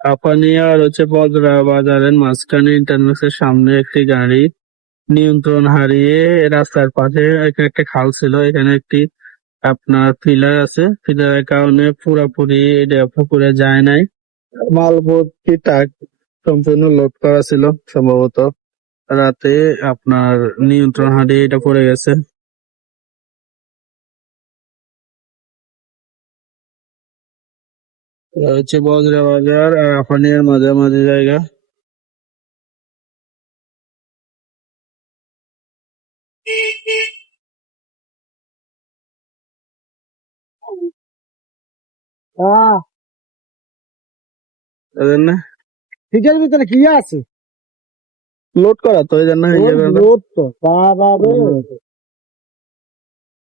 আপানিয়া হচ্ছে বজরা বাজারের মাঝখানে ইন্টারনেটের সামনে একটি গাড়ি নিয়ন্ত্রণ হারিয়ে রাস্তার পাশে এখানে একটা খাল ছিল, এখানে একটি আপনার পিলার আছে। পিলারের কারণে পুরোপুরি পুকুরে যায় নাই। মাল ট্রাক সম্পূর্ণ লোড করা ছিল, সম্ভবত রাতে আপনার নিয়ন্ত্রণ হারিয়ে এটা পড়ে গেছে। এটা হচ্ছে বজরা বাজার আর আপানিয়ার মাঝামাঝি জায়গা। ফ্রিজের ভিতরে কি আছে? লোড করা তো বাবা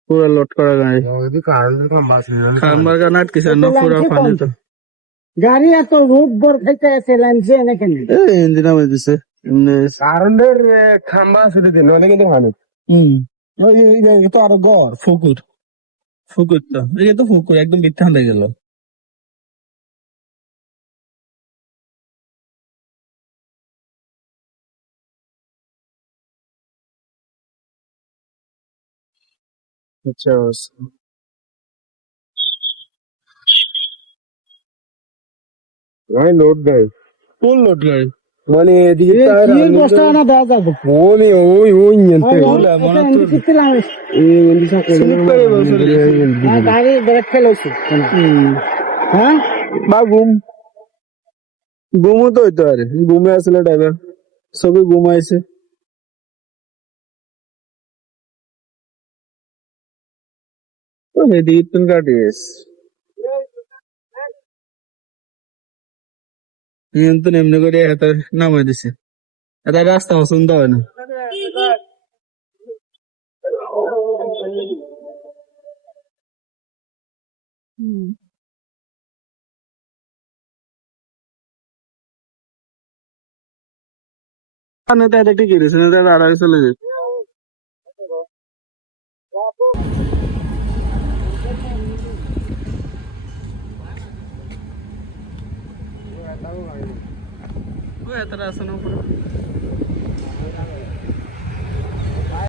পুরো লোড করা গাড়ি খাম্বার কারণে আটকেছে না পুরো পানি তো। গাড়ি এত রোদ বর খাইতে আছে লাইনছে নাকি এই ইঞ্জিন আমার দিছে। কারেন্টের খাম্বা ছুটি দিন ওটা কিন্তু ভালো হুম। তো আরও গড় ফুকুর। ফুকুর তো এই তো ফুকুর একদম মিথ্যা হয়ে গেল। আচ্ছা ভাই লোড দেয় ফুল লোড গাড়ি মানে এদিকে বস্তা না দেওয়া যাবে? ওই ওই ওই নিয়ন্ত্রণ মনে তো- এই বন্ধু Slip গাড়ি ব্রেক ফেলেছে হ্যাঁ? বা ঘুম ঘুমও তো হইতে পারে ঘুমে আসলে ড্রাইভার সবই ঘুমাইছে। এদিকে তুমি কাটিয়েছ নিয়ন্ত্রণ এমনি করে হাতে নামাই দিছে। এটা রাস্তা পছন্দ হয় না। নেতা এটা ঠিকই রয়েছে নেতা আড়াই চলে যায় ওই এতটা আছে না উপরে